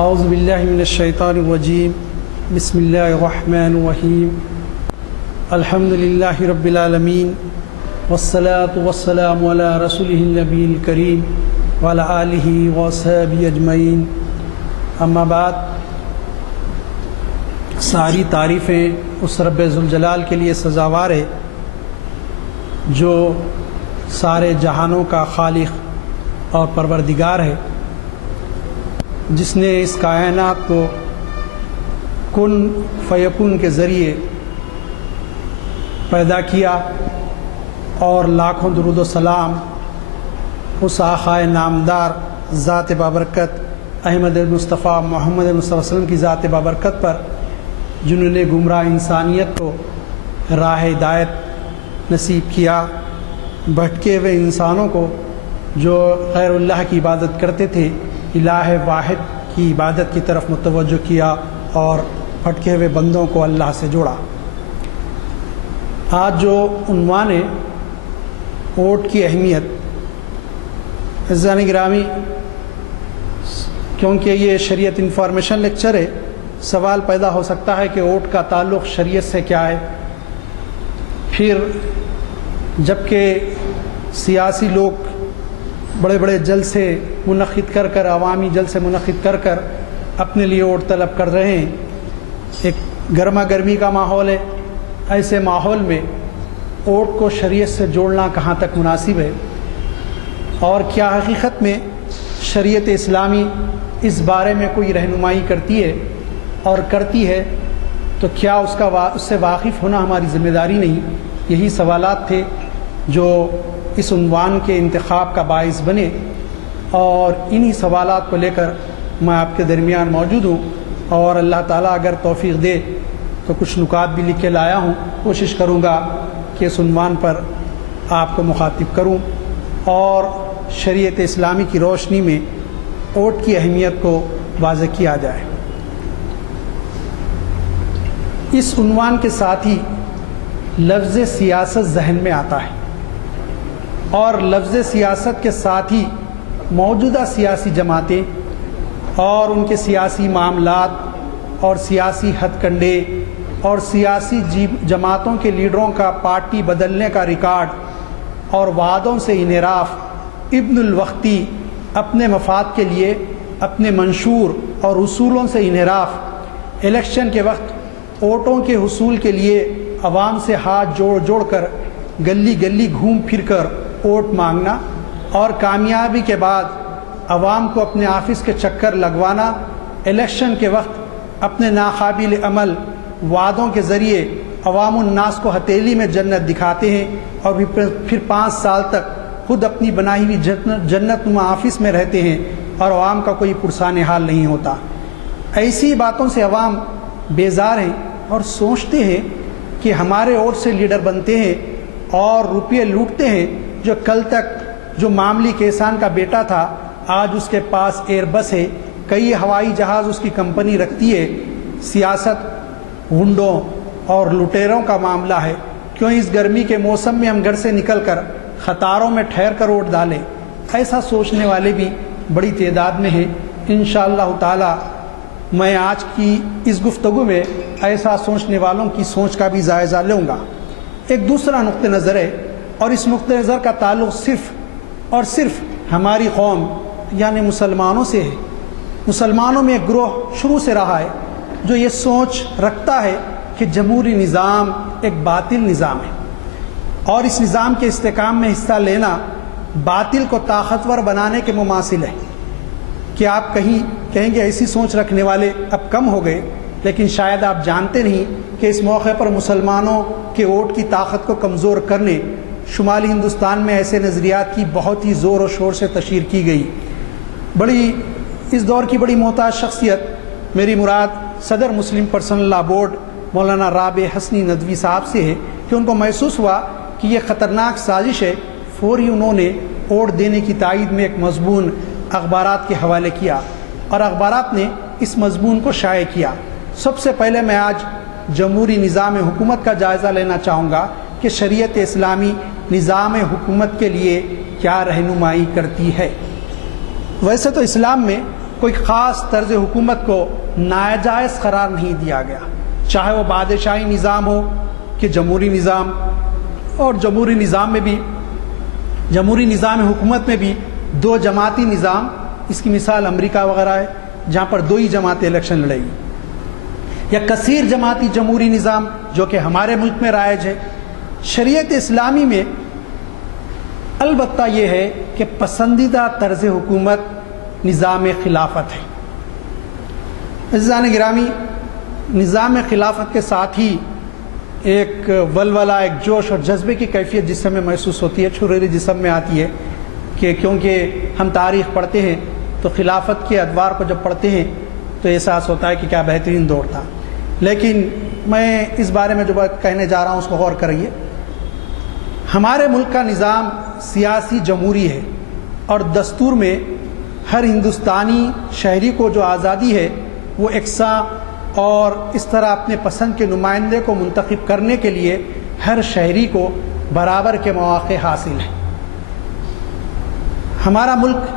اعوذ باللہ من الشیطان الرجیم بسم اللہ الرحمن الرحیم الحمد للہ رب العالمین والصلاة والسلام علی رسولہ النبی الکریم وعلی آلہ وصحبہ اجمعین، اما بعد، ساری تعریفیں اس رب ذوالجلال کے لیے سزاوار ہے جو سارے جہانوں کا خالق اور پروردگار ہے، جس نے اس کائنات کو کن فیکون کے ذریعے پیدا کیا، اور لاکھوں درود و سلام اس آقائے نامدار ذات بابرکت احمد مصطفیٰ محمد مصطفیٰ صلی اللہ علیہ وسلم کی ذات بابرکت پر، جنہوں نے گمراہ انسانیت کو راہ ہدایت نصیب کیا، بھٹکے ہوئے انسانوں کو جو غیر اللہ کی عبادت کرتے تھے الہ واحد کی عبادت کی طرف متوجہ کیا، اور بھٹکے ہوئے بندوں کو اللہ سے جوڑا۔ آج جو عنوان ہے ووٹ کی اہمیت، عزیزان گرامی، کیونکہ یہ شریعت انفارمیشن لیکچر ہے، سوال پیدا ہو سکتا ہے کہ ووٹ کا تعلق شریعت سے کیا ہے۔ پھر جبکہ سیاسی لوگ بڑے بڑے جلسے منعقد کر کر، عوامی جلسے منعقد کر کر اپنے لیے ووٹ طلب کر رہے ہیں، ایک گرما گرمی کا ماحول ہے، ایسے ماحول میں ووٹ کو شریعت سے جوڑنا کہاں تک مناسب ہے، اور کیا حقیقت میں شریعت اسلامی اس بارے میں کوئی رہنمائی کرتی ہے، اور کرتی ہے تو کیا اس سے واقف ہونا ہماری ذمہ داری نہیں؟ یہی سوالات تھے جو اس عنوان کے انتخاب کا باعث بنے، اور انہی سوالات کو لے کر میں آپ کے درمیان موجود ہوں، اور اللہ تعالیٰ اگر توفیق دے تو کچھ نکات بھی لکھ کے لایا ہوں، کوشش کروں گا کہ اس عنوان پر آپ کو مخاطب کروں اور شریعت اسلامی کی روشنی میں ووٹ کی اہمیت کو واضح کیا جائے۔ اس عنوان کے ساتھ ہی لفظ سیاست ذہن میں آتا ہے، اور لفظ سیاست کے ساتھ ہی موجودہ سیاسی جماعتیں اور ان کے سیاسی معاملات اور سیاسی ہتھ کنڈے اور سیاسی جماعتوں کے لیڈروں کا پارٹی بدلنے کا ریکارڈ اور وعدوں سے انحراف، ابن الوقتی اپنے مفاد کے لیے اپنے منشور اور اصولوں سے انحراف، الیکشن کے وقت ووٹوں کے حصول کے لیے عوام سے ہاتھ جوڑ جوڑ کر گلی گلی گھوم پھر کر ووٹ مانگنا، اور کامیابی کے بعد عوام کو اپنے آفس کے چکر لگوانا، الیکشن کے وقت اپنے ناقابل عمل وعدوں کے ذریعے عوام الناس کو ہتھیلی میں جنت دکھاتے ہیں، اور پھر 5 سال تک خود اپنی بنائی ہوئی جنت نما آفس میں رہتے ہیں، اور عوام کا کوئی پرسان حال نہیں ہوتا۔ ایسی باتوں سے عوام بیزار ہیں اور سوچتے ہیں کہ ہمارے ووٹ سے لیڈر بنتے ہیں اور روپیے لوٹتے ہیں، جو کل تک جو معاملی کسان کا بیٹا تھا آج اس کے پاس ایئر بس ہے، کئی ہوائی جہاز اس کی کمپنی رکھتی ہے۔ سیاست غنڈوں اور لٹیروں کا معاملہ ہے، کیوں اس گرمی کے موسم میں ہم گھر سے نکل کر قطاروں میں ٹھہر کر ووٹ ڈالیں؟ ایسا سوچنے والے بھی بڑی تعداد میں ہیں۔ انشاءاللہ تعالی میں آج کی اس گفتگو میں ایسا سوچنے والوں کی سوچ کا بھی جائزہ لوں گا۔ ایک دوسرا نقطہ نظر ہے، اور اس نقطہ نظر کا تعلق صرف اور صرف ہماری قوم یعنی مسلمانوں سے ہے۔ مسلمانوں میں ایک گروہ شروع سے رہا ہے جو یہ سوچ رکھتا ہے کہ جمہوری نظام ایک باطل نظام ہے، اور اس نظام کے استحکام میں حصہ لینا باطل کو طاقتور بنانے کے مماثل ہے۔ کہ آپ کہیں گے ایسی سوچ رکھنے والے اب کم ہو گئے، لیکن شاید آپ جانتے نہیں کہ اس موقع پر مسلمانوں کے ووٹ کی طاقت کو کمزور کرنے شمالی ہندوستان میں ایسے نظریات کی بہت ہی زور و شور سے تشہیر کی گئی۔ اس دور کی بڑی محتاج شخصیت، میری مراد صدر مسلم پرسنل لا بورڈ مولانا رابع حسنی ندوی صاحب سے ہے، کہ ان کو محسوس ہوا کہ یہ خطرناک سازش ہے، فوری انہوں نے ووٹ دینے کی تائید میں ایک مضمون اخبارات کے حوالے کیا، اور اخبارات نے اس مضمون کو شائع کیا۔ سب سے پہلے میں آج جمہوری نظام حکومت کا جائزہ لینا چاہوں گا کہ شریعت اسلامی نظام حکومت کے لیے کیا رہنمائی کرتی ہے۔ ویسے تو اسلام میں کوئی خاص طرز حکومت کو ناجائز قرار نہیں دیا گیا، چاہے وہ بادشاہی نظام ہو کہ جمہوری نظام، اور جمہوری نظام میں بھی، جمہوری نظام حکومت میں بھی دو جماعتی نظام، اس کی مثال امریکہ وغیرہ ہے جہاں پر دو ہی جماعتیں الیکشن لڑے گی، یا کثیر جماعتی جمہوری نظام جو کہ ہمارے ملک میں رائج ہے۔ شریعت اسلامی میں البتہ یہ ہے کہ پسندیدہ طرز حکومت نظام خلافت ہے۔ عزیزان گرامی، نظام خلافت کے ساتھ ہی ایک ولولہ، ایک جوش اور جذبے کی کیفیت جسم میں محسوس ہوتی ہے، چھریرے جسم میں آتی ہے، کہ کیونکہ ہم تاریخ پڑھتے ہیں تو خلافت کے ادوار کو جب پڑھتے ہیں تو احساس ہوتا ہے کہ کیا بہترین دور تھا۔ لیکن میں اس بارے میں جو بات کہنے جا رہا ہوں اس کو غور کریے۔ ہمارے ملک کا نظام سیاسی جمہوری ہے، اور دستور میں ہر ہندوستانی شہری کو جو آزادی ہے وہ یکساں اور اس طرح اپنے پسند کے نمائندے کو منتخب کرنے کے لیے ہر شہری کو برابر کے مواقع حاصل ہیں۔ ہمارا ملک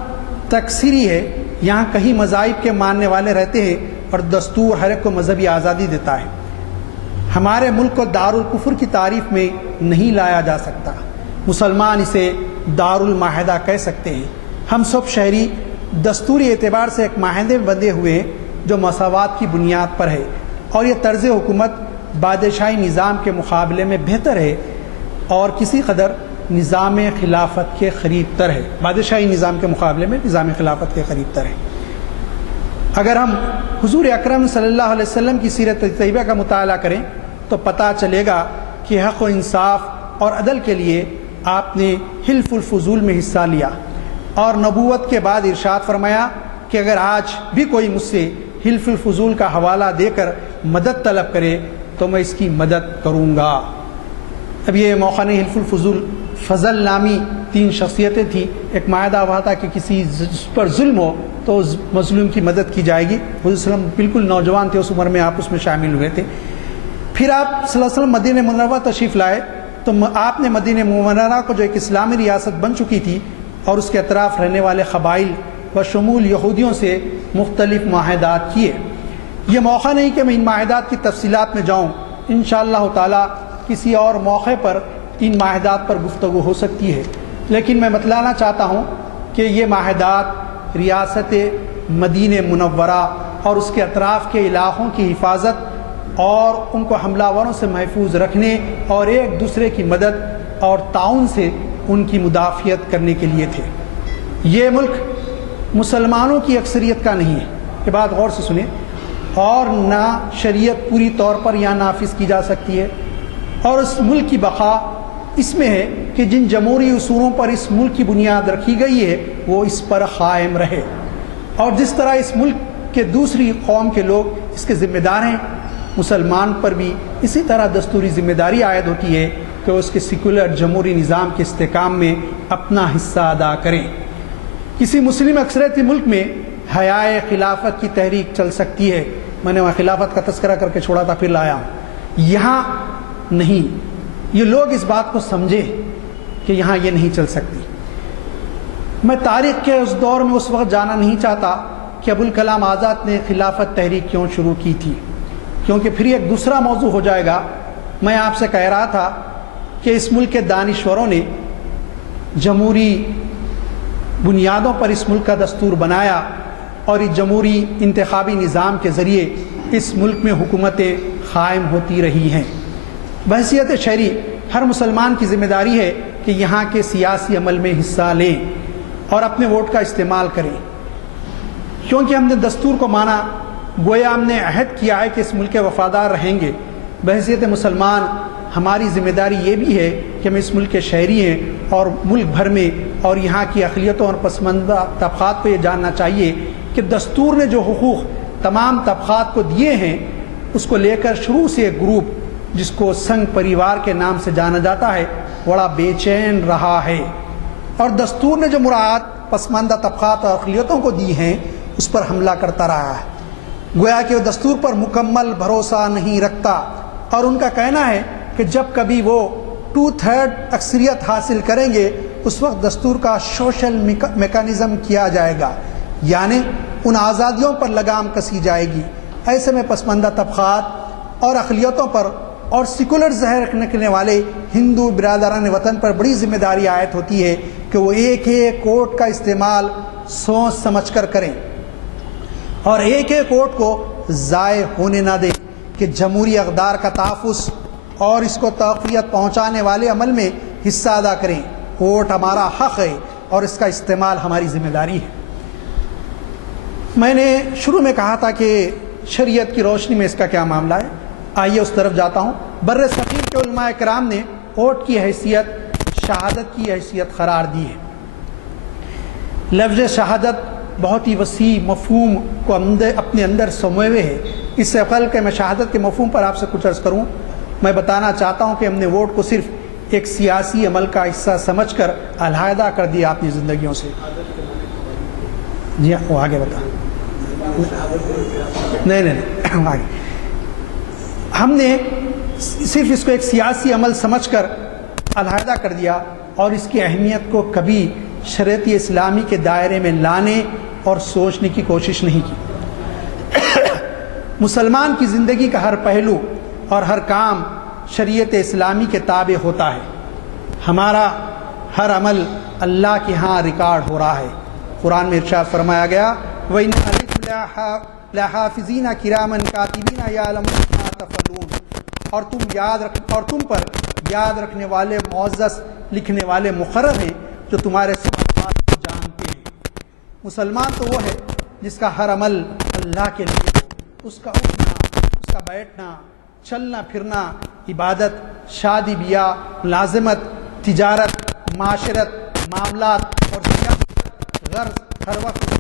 تکثیری ہے، یہاں کئی مذاہب کے ماننے والے رہتے ہیں اور دستور ہر ایک کو مذہبی آزادی دیتا ہے۔ ہمارے ملک کو دارالکفر کی تعریف میں نہیں لایا جا سکتا، مسلمان اسے دارالمعاہدہ کہہ سکتے ہیں۔ ہم سب شہری دستوری اعتبار سے ایک معاہدے میں بندھے ہوئے ہیں جو مساوات کی بنیاد پر ہے، اور یہ طرز حکومت بادشاہی نظام کے مقابلے میں بہتر ہے اور کسی قدر نظام خلافت کے قریب تر ہے، بادشاہی نظام کے مقابلے میں نظام خلافت کے قریب تر ہے۔ اگر ہم حضور اکرم صلی اللہ علیہ وسلم کی سیرت طیبہ کا مطالعہ کریں تو پتہ چلے گا کہ حق و انصاف اور عدل کے لیے آپ نے حلف الفضول میں حصہ لیا، اور نبوت کے بعد ارشاد فرمایا کہ اگر آج بھی کوئی مجھ سے حلف الفضول کا حوالہ دے کر مدد طلب کرے تو میں اس کی مدد کروں گا۔ اب یہ موقع نہیں، حلف الفضول فضل نامی 3 شخصیتیں تھیں، ایک معاہدہ ہوا تھا کہ کسی پر ظلم ہو تو اس مظلوم کی مدد کی جائے گی۔ حضور صلی اللہ علیہ وسلم بالکل نوجوان تھے، اس عمر میں آپ اس میں شامل ہوئے تھے۔ پھر آپ صلی اللہ علیہ وسلم مدینہ منورہ تشریف لائے تو آپ نے مدینہ منورہ کو جو ایک اسلامی ریاست بن چکی تھی اور اس کے اطراف رہنے والے قبائل بشمول یہودیوں سے مختلف معاہدات کیے۔ یہ موقع نہیں کہ میں ان معاہدات کی تفصیلات میں جاؤں، انشاءاللہ تعالی کسی اور موقع پر ان معاہدات پر گفتگو ہو سکتی ہے، لیکن میں بتلانا چاہتا ہوں کہ یہ معاہدات ریاست مدینہ منورہ اور اس کے اطراف کے علاقوں کی حفاظت اور ان کو حملہ آوروں سے محفوظ رکھنے اور ایک دوسرے کی مدد اور تعاون سے ان کی مدافعت کرنے کے لیے تھے۔ یہ ملک مسلمانوں کی اکثریت کا نہیں ہے، یہ بات غور سے سنیں، اور نہ شریعت پوری طور پر یہاں نافذ کی جا سکتی ہے، اور اس ملک کی بقا اس میں ہے کہ جن جمہوری اصولوں پر اس ملک کی بنیاد رکھی گئی ہے وہ اس پر قائم رہے، اور جس طرح اس ملک کے دوسری قوم کے لوگ اس کے ذمہ دار ہیں، مسلمان پر بھی اسی طرح دستوری ذمہ داری عائد ہوتی ہے کہ اس کے سیکولر جمہوری نظام کے استحکام میں اپنا حصہ ادا کریں۔ کسی مسلم اکثریتی ملک میں حیائے خلافت کی تحریک چل سکتی ہے، میں نے وہاں خلافت کا تذکرہ کر کے چھوڑا تھا پھر لایا ہوں، یہاں نہیں، یہ لوگ اس بات کو سمجھے کہ یہاں یہ نہیں چل سکتی۔ میں تاریخ کے اس دور میں اس وقت جانا نہیں چاہتا کہ ابوالکلام آزاد نے خلافت تحریک کیوں شروع کی تھی، کیونکہ پھر ایک دوسرا موضوع ہو جائے گا۔ میں آپ سے کہہ رہا تھا کہ اس ملک کے دانشوروں نے جمہوری بنیادوں پر اس ملک کا دستور بنایا، اور اس جمہوری انتخابی نظام کے ذریعے اس ملک میں حکومتیں قائم ہوتی رہی ہیں۔ بحیثیت شہری ہر مسلمان کی ذمہ داری ہے کہ یہاں کے سیاسی عمل میں حصہ لیں اور اپنے ووٹ کا استعمال کریں، کیونکہ ہم نے دستور کو مانا، گویا ہم نے عہد کیا ہے کہ اس ملک کے وفادار رہیں گے۔ بحیثیت مسلمان ہماری ذمہ داری یہ بھی ہے کہ ہم اس ملک کے شہری ہیں، اور ملک بھر میں اور یہاں کی اقلیتوں اور پسماندہ طبقات کو یہ جاننا چاہیے کہ دستور نے جو حقوق تمام طبقات کو دیے ہیں اس کو لے کر شروع سے ایک گروپ جس کو سنگ پریوار کے نام سے جانا جاتا ہے بڑا بے چین رہا ہے، اور دستور نے جو مراعات پسماندہ طبقات اور اقلیتوں کو دی ہیں اس پر حملہ کرتا رہا ہے، گویا کہ وہ دستور پر مکمل بھروسہ نہیں رکھتا، اور ان کا کہنا ہے کہ جب کبھی وہ 2/3 اکثریت حاصل کریں گے اس وقت دستور کا سوشل میکانزم کیا جائے گا، یعنی ان آزادیوں پر لگام کسی جائے گی۔ ایسے میں پسماندہ طبقات اور اقلیتوں پر اور سیکولر زہر رکھنے والے ہندو برادران وطن پر بڑی ذمہ داری عائد ہوتی ہے کہ وہ ایک ایک ووٹ کا استعمال سوچ سمجھ کر کریں اور ایک ایک ووٹ کو ضائع ہونے نہ دیں، کہ جمہوری اقدار کا تحفظ اور اس کو تقویت پہنچانے والے عمل میں حصہ ادا کریں۔ ووٹ ہمارا حق ہے اور اس کا استعمال ہماری ذمہ داری ہے۔ میں نے شروع میں کہا تھا کہ شریعت کی روشنی میں اس کا کیا معاملہ ہے، آئیے اس طرف جاتا ہوں۔ بر صغیر کے علماء کرام نے ووٹ کی حیثیت شہادت کی حیثیت قرار دی ہے۔ لفظ شہادت بہت ہی وسیع مفہوم کو اپنے اندر سموئے ہوئے ہے۔ اس سے قبل کہ میں شہادت کے مفہوم پر آپ سے کچھ عرض کروں، میں بتانا چاہتا ہوں کہ ہم نے ووٹ کو صرف ایک سیاسی عمل کا حصہ سمجھ کر علیحدہ کر دیا اپنی زندگیوں سے۔ جی ہاں، وہ آگے بتا نہیں آگے۔ ہم نے صرف اس کو ایک سیاسی عمل سمجھ کر علیحدہ کر دیا اور اس کی اہمیت کو کبھی شریعت اسلامی کے دائرے میں لانے اور سوچنے کی کوشش نہیں کی۔ مسلمان کی زندگی کا ہر پہلو اور ہر کام شریعت اسلامی کے تابع ہوتا ہے۔ ہمارا ہر عمل اللہ کے ہاں ریکارڈ ہو رہا ہے۔ قرآن میں ارشاد فرمایا گیا وَإِنَّ عَلَيْكُمْ لَحَافِظِينَ كِرَامًا كَاتِبِينَ يَعْلَمُونَ مَا تَفْعَلُونَ، اور تم پر یاد رکھنے والے معزز لکھنے والے مقرر ہیں جو تمہارے سب بات کو جانتے ہیں۔ مسلمان تو وہ ہے جس کا ہر عمل اللہ کے لیے ہو، اس کا اٹھنا، اس کا بیٹھنا، چلنا پھرنا، عبادت، شادی بیاہ، ملازمت، تجارت، معاشرت، معاملات اور سیاست، غرض ہر وقت اس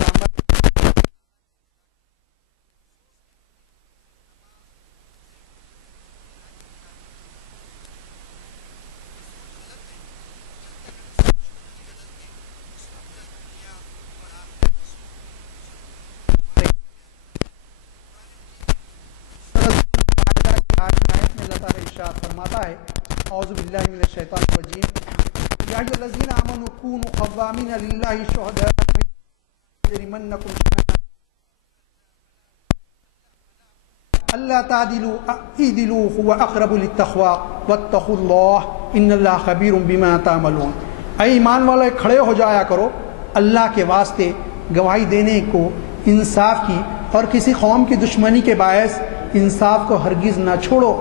کا عمل فرماتا ہے اعوذ باللہ من الشیطان الرجیم یا ایھا الذین آمنوا کونوا قوامین للہ شہداء یجرمنکم اللہ تعدلوا اعدلوا هو اقرب للتقوی واتقوا اللہ ان اللہ خبیر بما تعملون۔ اے ایمان والے کھڑے ہو جایا کرو اللہ کے واسطے گواہی دینے کو انصاف کی، اور کسی قوم کی دشمنی کے باعث انصاف کو ہرگز نہ چھوڑو،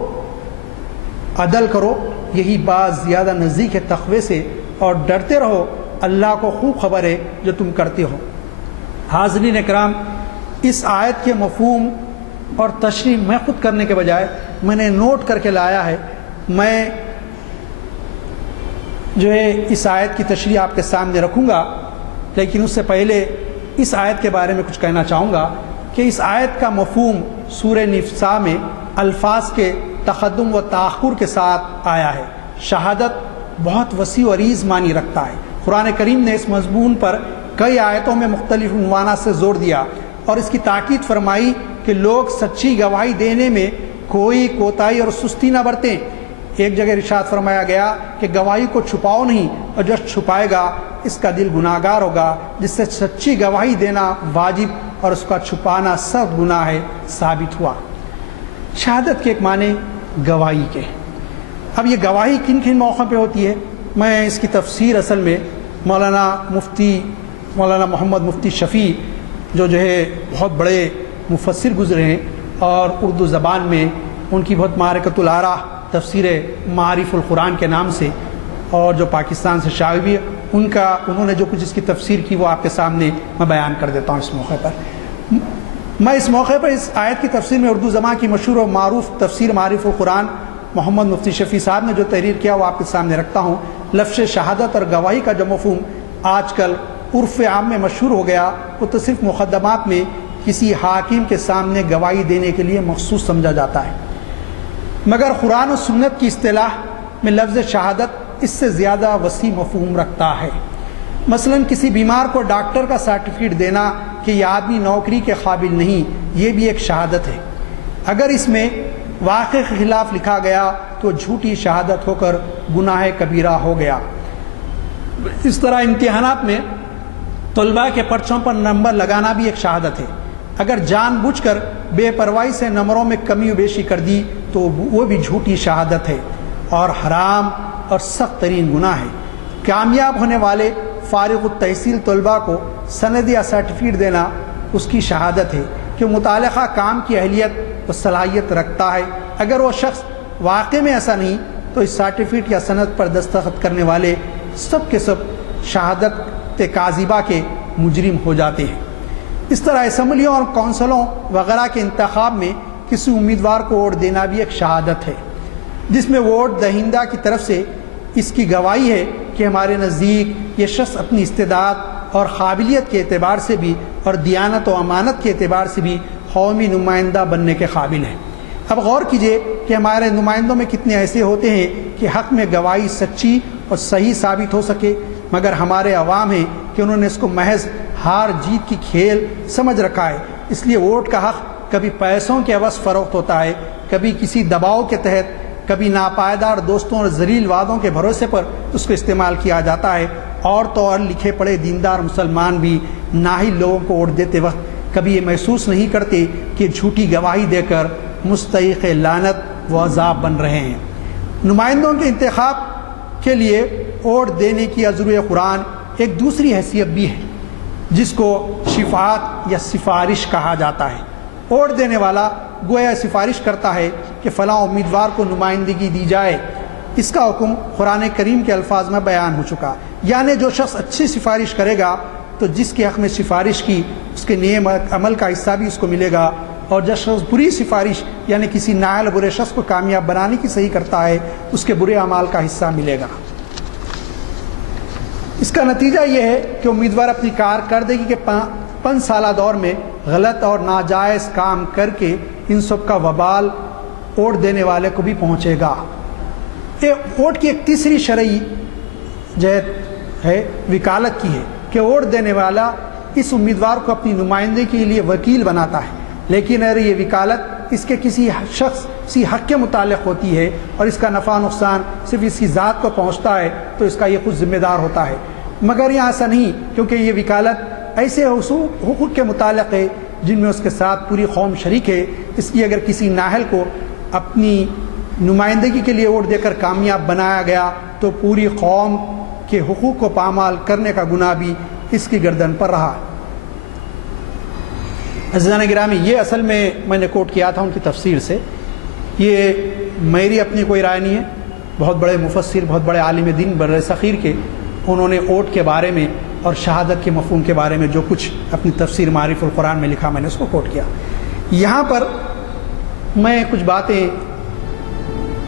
عدل کرو، یہی بات زیادہ نزدیک ہے تقوی سے، اور ڈرتے رہو، اللہ کو خوب خبر ہے جو تم کرتے ہو۔ حاضرین اکرام، اس آیت کے مفہوم اور تشریح میں خود کرنے کے بجائے میں نے نوٹ کر کے لایا ہے۔ میں جو ہے اس آیت کی تشریح آپ کے سامنے رکھوں گا، لیکن اس سے پہلے اس آیت کے بارے میں کچھ کہنا چاہوں گا کہ اس آیت کا مفہوم سورہ نساء میں الفاظ کے تقدم و تاخر کے ساتھ آیا ہے۔ شہادت بہت وسیع و عریض معنی رکھتا ہے۔ قرآن کریم نے اس مضمون پر کئی آیتوں میں مختلف عنوانات سے زور دیا اور اس کی تاکید فرمائی کہ لوگ سچی گواہی دینے میں کوئی کوتاہی اور سستی نہ برتیں۔ ایک جگہ ارشاد فرمایا گیا کہ گواہی کو چھپاؤ نہیں، اور جو چھپائے گا اس کا دل گناہگار ہوگا۔ جس سے سچی گواہی دینا واجب اور اس کا چھپانا سخت گناہ ہے ثابت ہوا۔ شہادت کے ایک معنی گواہی کے۔ اب یہ گواہی کن کن موقع پہ ہوتی ہے؟ میں اس کی تفسیر اصل میں مولانا محمد مفتی شفیع جو ہے بہت بڑے مفسر گزرے ہیں، اور اردو زبان میں ان کی بہت معرکۃ الآراء تفسیر معارف القرآن کے نام سے، اور جو پاکستان سے شائع ہوئی ہے، انہوں نے جو کچھ اس کی تفسیر کی وہ آپ کے سامنے میں بیان کر دیتا ہوں اس موقع پر۔ میں اس موقع پر اس آیت کی تفسیر میں اردو زبان کی مشہور و معروف تفسیر معارف القرآن محمد مفتی شفیع صاحب نے جو تحریر کیا وہ آپ کے سامنے رکھتا ہوں۔ لفظ شہادت اور گواہی کا جو مفہوم آج کل عرف عام میں مشہور ہو گیا، وہ تو صرف مقدمات میں کسی حاکم کے سامنے گواہی دینے کے لیے مخصوص سمجھا جاتا ہے، مگر قرآن و سنت کی اصطلاح میں لفظ شہادت اس سے زیادہ وسیع مفہوم رکھتا ہے۔ مثلا کسی بیمار کو ڈاکٹر کا سرٹیفکیٹ دینا کہ یہ آدمی نوکری کے قابل نہیں، یہ بھی ایک شہادت ہے۔ اگر اس میں واقع کے خلاف لکھا گیا تو جھوٹی شہادت ہو کر گناہ کبیرہ ہو گیا۔ اس طرح امتحانات میں طلباء کے پرچوں پر نمبر لگانا بھی ایک شہادت ہے. اگر جان بوجھ کر بے پرواہی سے نمبروں میں کمی و بیشی کر دی تو وہ بھی جھوٹی شہادت ہے اور حرام اور سخت ترین گناہ ہے. کامیاب ہونے والے فارغ التحصیل طلباء کو سند یا سرٹیفکیٹ دینا اس کی شہادت ہے کہ متعلقہ کام کی اہلیت و صلاحیت رکھتا ہے. اگر وہ شخص واقع میں ایسا نہیں تو اس سرٹیفکیٹ یا سند پر دستخط کرنے والے سب کے سب شہادت کاذبہ کے مجرم ہو جاتے ہیں. اس طرح اسمبلیوں اور کونسلوں وغیرہ کے انتخاب میں کسی امیدوار کو ووٹ دینا بھی ایک شہادت ہے جس میں ووٹ دہندہ کی طرف سے اس کی گواہی ہے کہ ہمارے نزدیک یہ شخص اپنی استعداد اور قابلیت کے اعتبار سے بھی اور دیانت و امانت کے اعتبار سے بھی قومی نمائندہ بننے کے قابل ہے. اب غور کیجئے کہ ہمارے نمائندوں میں کتنے ایسے ہوتے ہیں کہ حق میں گواہی سچی اور صحیح ثابت ہو سکے، مگر ہمارے عوام ہیں کہ انہوں نے اس کو محض ہار جیت کی کھیل سمجھ رکھا ہے. اس لیے ووٹ کا حق کبھی پیسوں کے عوض فروخت ہوتا ہے، کبھی کسی دباؤ کے تحت، کبھی ناپائیدار دوستوں اور ذلیل وعدوں کے بھروسے پر اس کو استعمال کیا جاتا ہے. اور تو اور لکھے پڑھے دیندار مسلمان بھی نااہل لوگوں کو ووٹ دیتے وقت کبھی یہ محسوس نہیں کرتے کہ جھوٹی گواہی دے کر مستحق لعنت و عذاب بن رہے ہیں. نمائندوں کے انتخاب کے لیے ووٹ دینے کی عذر قرآن ایک دوسری حیثیت بھی ہے جس کو شفاعت یا سفارش کہا جاتا ہے. ووٹ دینے والا گویا سفارش کرتا ہے کہ فلاں امیدوار کو نمائندگی دی جائے. اس کا حکم قرآن کریم کے الفاظ میں بیان ہو چکا، یعنی جو شخص اچھی سفارش کرے گا تو جس کے حق میں سفارش کی اس کے نیک عمل کا حصہ بھی اس کو ملے گا، اور جو شخص بری سفارش یعنی کسی نااہل برے شخص کو کامیاب بنانے کی صحیح کرتا ہے اس کے برے اعمال کا حصہ ملے گا. اس کا نتیجہ یہ ہے کہ امیدوار اپنی کارکردگی کے 5 سالہ دور میں غلط اور ناجائز کام کر کے ان سب کا وبال ووٹ دینے والے کو بھی پہنچے گا. ووٹ کی ایک تیسری شرعی جہت ہے وکالت کی ہے کہ ووٹ دینے والا اس امیدوار کو اپنی نمائندگی کے لیے وکیل بناتا ہے، لیکن اگر یہ وکالت اس کے کسی شخص سی حق کے متعلق ہوتی ہے اور اس کا نفع نقصان صرف اس کی ذات کو پہنچتا ہے تو اس کا یہ خود ذمہ دار ہوتا ہے. مگر یہ ایسا نہیں، کیونکہ یہ وکالت ایسے حقوق کے متعلق ہے جن میں اس کے ساتھ پوری قوم شریک ہے. اس لیے اگر کسی نااہل کو اپنی نمائندگی کے لیے ووٹ دے کر کامیاب بنایا گیا تو پوری قوم کے حقوق کو پامال کرنے کا گناہ بھی اس کی گردن پر رہا. عزیزان گرامی، یہ اصل میں نے کوٹ کیا تھا ان کی تفسیر سے، یہ میری اپنی کوئی رائے نہیں ہے. بہت بڑے مفسر، بہت بڑے عالم دین بر صغیر کے، انہوں نے ووٹ کے بارے میں اور شہادت کے مفہوم کے بارے میں جو کچھ اپنی تفسیر معارف القرآن میں لکھا میں نے اس کو کوٹ کیا. یہاں پر میں کچھ باتیں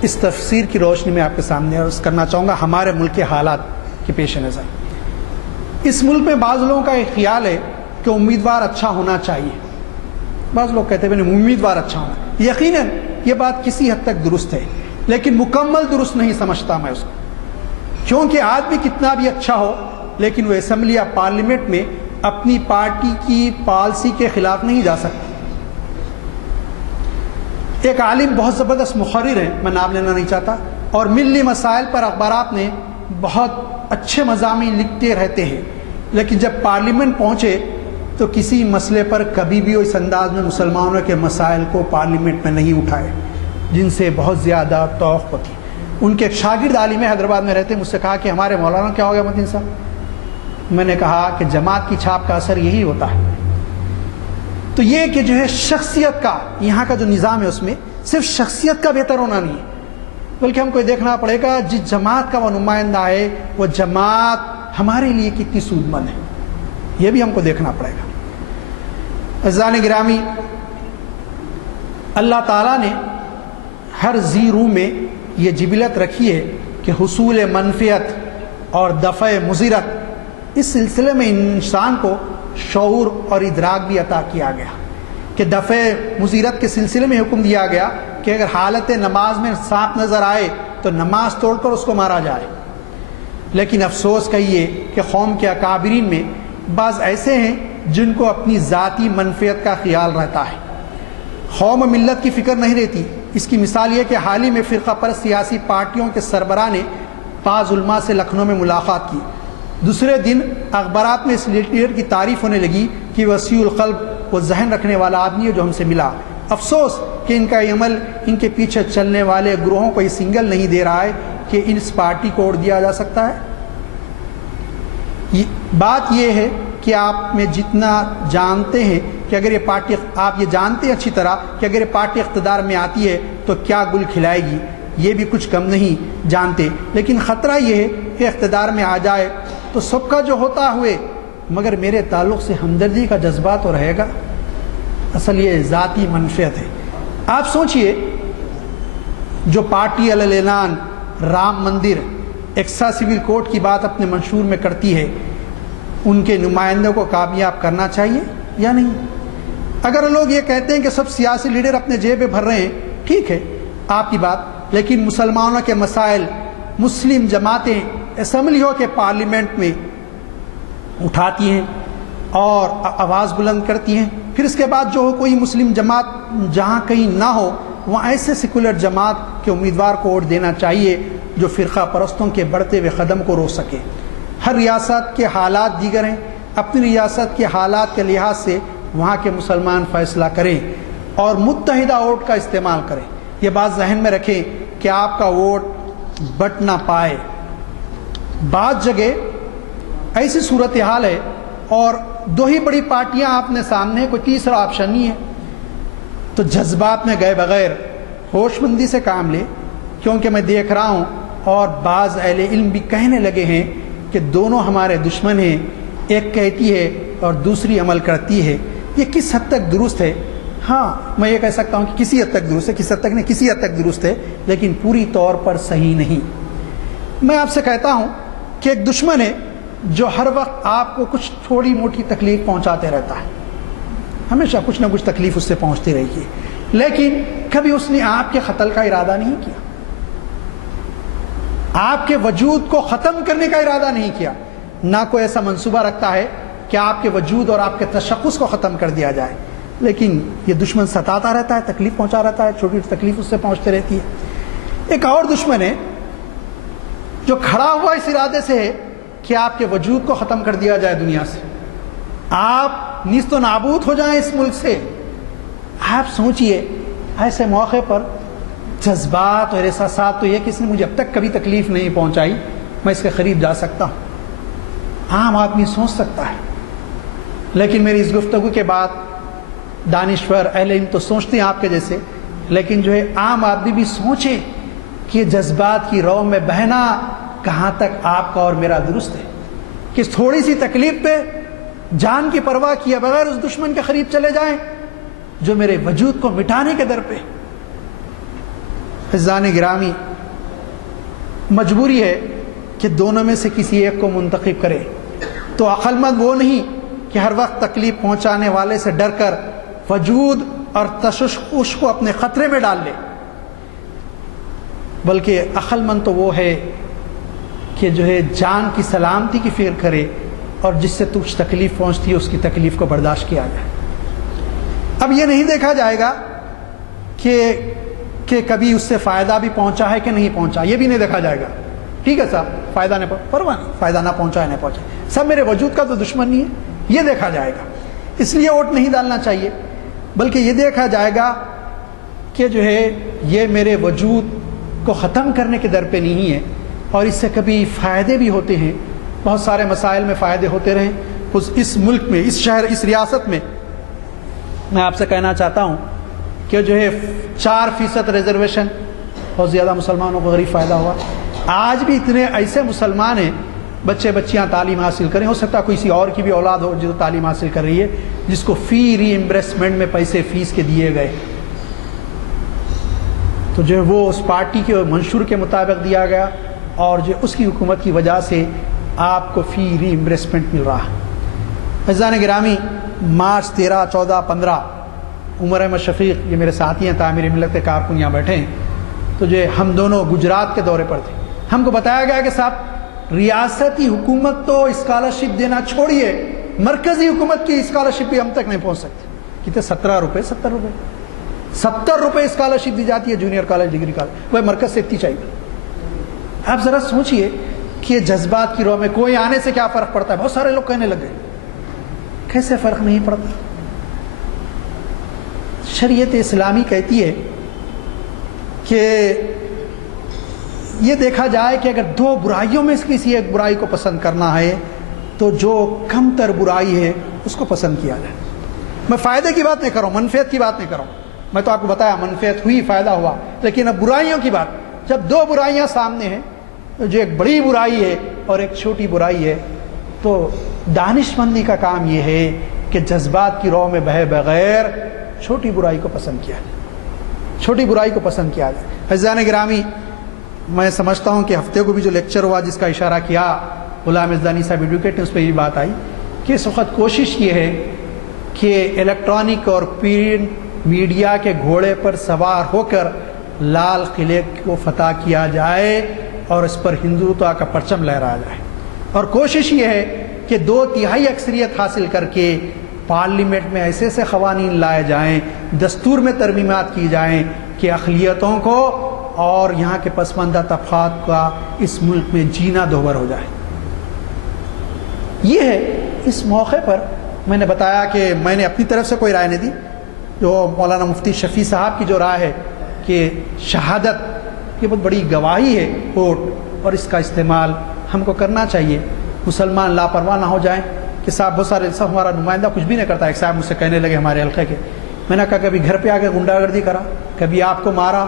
اس تفسیر کی روشنی میں آپ کے سامنے عرض کرنا چاہوں گا ہمارے ملک کے حالات کے پیش نظر. اس ملک میں بعض لوگوں کا ایک خیال ہے کہ امیدوار اچھا ہونا چاہیے. بعض لوگ کہتے ہیں امیدوار اچھا ہونا، یقیناً یہ بات کسی حد تک درست ہے، لیکن مکمل درست نہیں سمجھتا میں اس کو. کیونکہ آدمی کتنا بھی اچھا ہو لیکن وہ اسمبلی یا پارلیمنٹ میں اپنی پارٹی کی پالیسی کے خلاف نہیں جا سکتا. ایک عالم بہت زبردست محرر ہیں، میں نام لینا نہیں چاہتا، اور ملی مسائل پر اخبارات میں بہت اچھے مضامین لکھتے رہتے ہیں، لیکن جب پارلیمنٹ پہنچے تو کسی مسئلے پر کبھی بھی اس انداز میں مسلمانوں کے مسائل کو پارلیمنٹ میں نہیں اٹھائے جن سے بہت زیادہ توقع تھی. ان کے ایک شاگرد عالم حیدرآباد میں رہتے مجھ سے کہا کہ ہمارے مولانا کیا ہو گیا متین صاحب؟ میں نے کہا کہ جماعت کی چھاپ کا اثر یہی ہوتا ہے. تو یہ کہ جو ہے شخصیت کا یہاں کا جو نظام ہے اس میں صرف شخصیت کا بہتر ہونا نہیں ہے، بلکہ ہم کو دیکھنا پڑے گا جس جماعت کا وہ نمائندہ ہے وہ جماعت ہمارے لیے کتنی سود مند ہے، یہ بھی ہم کو دیکھنا پڑے گا. عزیزان گرامی، اللہ تعالیٰ نے ہر ذی روح میں یہ جبلت رکھی ہے کہ حصول منفعت اور دفع مضرت، اس سلسلے میں انسان کو شعور اور ادراک بھی عطا کیا گیا کہ دفع مضرت کے سلسلے میں حکم دیا گیا کہ اگر حالت نماز میں سانپ نظر آئے تو نماز توڑ کر اس کو مارا جائے. لیکن افسوس کہیے کہ قوم کے اکابرین میں بعض ایسے ہیں جن کو اپنی ذاتی منفعت کا خیال رہتا ہے، قوم و ملت کی فکر نہیں رہتی. اس کی مثال یہ کہ حال ہی میں فرقہ پرست سیاسی پارٹیوں کے سربراہ نے بعض علماء سے لکھنؤ میں ملاقات کی دوسرے دن اخبارات میں اس لیڈر کی تعریف ہونے لگی کہ وسیع القلب وہ ذہن رکھنے والا آدمی ہے جو ہم سے ملا. افسوس کہ ان کا یہ عمل ان کے پیچھے چلنے والے گروہوں کو یہ سنگل نہیں دے رہا ہے کہ اس پارٹی کو ووٹ دیا جا سکتا ہے. بات یہ ہے کہ آپ میں جتنا جانتے ہیں کہ اگر یہ پارٹی، آپ یہ جانتے ہیں اچھی طرح کہ اگر یہ پارٹی اقتدار میں آتی ہے تو کیا گل کھلائے گی، یہ بھی کچھ کم نہیں جانتے. لیکن خطرہ یہ ہے کہ اقتدار میں آ جائے تو سب کا جو ہوتا ہوئے مگر میرے تعلق سے ہمدردی کا جذبہ تو رہے گا. اصل یہ ذاتی منفعت ہے. آپ سوچئے جو پارٹی علی اعلان رام مندر ایکسا سول کوڈ کی بات اپنے منشور میں کرتی ہے، ان کے نمائندوں کو کامیاب کرنا چاہیے یا نہیں؟ اگر لوگ یہ کہتے ہیں کہ سب سیاسی لیڈر اپنے جیب میں بھر رہے ہیں، ٹھیک ہے آپ کی بات، لیکن مسلمانوں کے مسائل مسلم جماعتیں اسمبلیوں کے پارلیمنٹ میں اٹھاتی ہیں اور آواز بلند کرتی ہیں. پھر اس کے بعد جو کوئی مسلم جماعت جہاں کہیں نہ ہو وہاں ایسے سیکولر جماعت کے امیدوار کو ووٹ دینا چاہیے جو فرقہ پرستوں کے بڑھتے ہوئے قدم کو روک سکے. ہر ریاست کے حالات دیگر ہیں، اپنی ریاست کے حالات کے لحاظ سے وہاں کے مسلمان فیصلہ کریں اور متحدہ ووٹ کا استعمال کریں. یہ بات ذہن میں رکھیں کہ آپ کا ووٹ بٹ نہ پائے. بعض جگہ ایسی صورتحال ہے اور دو ہی بڑی پارٹیاں آپ نے سامنے، کوئی تیسرا آپشن نہیں ہے، تو جذبات میں گئے بغیر ہوش مندی سے کام لے. کیونکہ میں دیکھ رہا ہوں اور بعض اہل علم بھی کہنے لگے ہیں کہ دونوں ہمارے دشمن ہیں، ایک کہتی ہے اور دوسری عمل کرتی ہے. یہ کس حد تک درست ہے؟ ہاں میں یہ کہہ سکتا ہوں کہ کسی حد تک درست ہے، کس حد تک نہیں، کسی حد تک درست ہے، لیکن پوری طور پر صحیح نہیں. میں آپ سے کہتا ہوں کہ ایک دشمن ہے جو ہر وقت آپ کو کچھ تھوڑی موٹی تکلیف پہنچاتے رہتا ہے، ہمیشہ کچھ نہ کچھ تکلیف اس سے پہنچتی رہی ہے، لیکن کبھی اس نے آپ کے قتل کا ارادہ نہیں کیا، آپ کے وجود کو ختم کرنے کا ارادہ نہیں کیا، نہ کوئی ایسا منصوبہ رکھتا ہے کہ آپ کے وجود اور آپ کے تشخص کو ختم کر دیا جائے. لیکن یہ دشمن ستاتا رہتا ہے، تکلیف پہنچا رہتا ہے، چھوٹی تکلیف اس سے پہنچتی رہتی ہے. ایک اور دشمن ہے جو کھڑا ہوا اس ارادے سے ہے کہ آپ کے وجود کو ختم کر دیا جائے دنیا سے، آپ نیست و نابود ہو جائیں اس ملک سے. آپ سوچئے ایسے موقع پر جذبات اور احساسات تو یہ کہ اس نے مجھے اب تک کبھی تکلیف نہیں پہنچائی، میں اس کے قریب جا سکتا ہوں. عام آدمی سوچ سکتا ہے، لیکن میری اس گفتگو کے بعد دانشور اہل علم تو سوچتے ہیں آپ کے جیسے، لیکن جو ہے عام آدمی بھی سوچے کہ جذبات کی رو میں بہنا کہاں تک آپ کا اور میرا درست ہے، کہ تھوڑی سی تکلیف پہ جان کی پرواہ کیے بغیر اس دشمن کے قریب چلے جائیں جو میرے وجود کو مٹانے کے در پہ. عزیزان گرامی، مجبوری ہے کہ دونوں میں سے کسی ایک کو منتخب کرے. تو عقل مند وہ نہیں کہ ہر وقت تکلیف پہنچانے والے سے ڈر کر وجود اور تشخص کو اپنے خطرے میں ڈال لے، بلکہ عقل مند تو وہ ہے کہ جو ہے جان کی سلامتی کی فکر کرے اور جس سے کچھ تکلیف پہنچتی ہے اس کی تکلیف کو برداشت کیا جائے. اب یہ نہیں دیکھا جائے گا کہ کبھی اس سے فائدہ بھی پہنچا ہے کہ نہیں پہنچا، یہ بھی نہیں دیکھا جائے گا. ٹھیک ہے صاحب، فائدہ نہیں پرواہ نہیں، فائدہ نہ پہنچا ہے نہیں پہنچا، سب میرے وجود کا تو دشمن نہیں ہے، یہ دیکھا جائے گا. اس لیے ووٹ نہیں ڈالنا چاہیے، بلکہ یہ دیکھا جائے گا کہ جو ہے یہ میرے وجود کو ختم کرنے کے در پہ نہیں ہے اور اس سے کبھی فائدے بھی ہوتے ہیں. بہت سارے مسائل میں فائدے ہوتے رہیں. اس ملک میں، اس شہر، اس ریاست میں میں آپ سے کہنا چاہتا ہوں کہ جو ہے 4% ریزرویشن بہت زیادہ مسلمانوں کو غریب فائدہ ہوا. آج بھی اتنے ایسے مسلمان ہیں، بچے بچیاں تعلیم حاصل کریں، ہو سکتا ہے کوئی کسی اور کی بھی اولاد ہو جو تعلیم حاصل کر رہی ہے، جس کو فی ری ایمبرسمنٹ میں پیسے فیس کے دیے گئے، تو جو ہے وہ اس پارٹی کے منشور کے مطابق دیا گیا اور جو اس کی حکومت کی وجہ سے آپ کو فی ری ایمبرسمنٹ مل رہا. عزیزان گرامی، مارچ 13، 14، 15 عمر احمد شفیق، یہ میرے ساتھی ہیں، تعمیر ملت کے کارکن یہاں بیٹھے ہیں، تو جو ہم دونوں گجرات کے دورے پر تھے. ہم کو بتایا گیا کہ صاحب ریاستی حکومت تو اسکالرشپ دینا چھوڑیے، مرکزی حکومت کی اسکالرشپ بھی ہم تک نہیں پہنچ سکتی. کتنے؟ 17 روپے، 70 روپے اسکالرشپ دی جاتی ہے جونیئر کالج، ڈگری کالج، وہ مرکز سے اتنی چاہیے. آپ ذرا سوچئے کہ جذبات کی رو میں کوئی آنے سے کیا فرق پڑتا ہے. بہت سارے لوگ کہنے لگے کیسے فرق نہیں پڑتا. شریعت اسلامی کہتی ہے کہ یہ دیکھا جائے کہ اگر دو برائیوں میں سے کسی ایک برائی کو پسند کرنا ہے تو جو کم تر برائی ہے اس کو پسند کیا جائے. میں فائدے کی بات نہیں کر رہا ہوں, منفعت کی بات نہیں کر رہا ہوں. میں تو آپ کو بتایا منفعت ہوئی, فائدہ ہوا, لیکن اب برائیوں کی بات. جب دو برائیاں سامنے ہیں, جو ایک بڑی برائی ہے اور ایک چھوٹی برائی ہے, تو دانش مندی کا کام یہ ہے کہ جذبات کی رو میں بہے بغیر چھوٹی برائی کو پسند کیا جائے, چھوٹی برائی کو پسند کیا جائے. عزیزان گرامی, میں سمجھتا ہوں کہ ہفتے کو بھی جو لیکچر ہوا جس کا اشارہ کیا غلام ازدانی صاحب ایڈوکیٹ نے, اس پہ یہ بات آئی کہ اس وقت کوشش یہ ہے کہ الیکٹرانک اور پرنٹ میڈیا کے گھوڑے پر سوار ہو کر لال قلعے کو فتح کیا جائے اور اس پر ہندوتوا کا پرچم لہرایا جائے. اور کوشش یہ ہے کہ 2/3 اکثریت حاصل کر کے پارلیمنٹ میں ایسے ایسے قوانین لائے جائیں, دستور میں ترمیمات کی جائیں کہ اقلیتوں کو اور یہاں کے پسماندہ طبقات کا اس ملک میں جینا دوبر ہو جائے. یہ ہے. اس موقع پر میں نے بتایا کہ میں نے اپنی طرف سے کوئی رائے نہیں دی, جو مولانا مفتی شفیع صاحب کی جو رائے ہے کہ شہادت یہ بہت بڑی گواہی ہے ووٹ, اور اس کا استعمال ہم کو کرنا چاہیے. مسلمان لاپرواہ نہ ہو جائیں کہ صاحب بہت سارے صاحب ہمارا نمائندہ کچھ بھی نہیں کرتا. ایک صاحب مجھ سے کہنے لگے ہمارے حلقے کے, میں نے کہا کبھی گھر پہ آ کے غنڈہ گردی کرا, کبھی آپ کو مارا,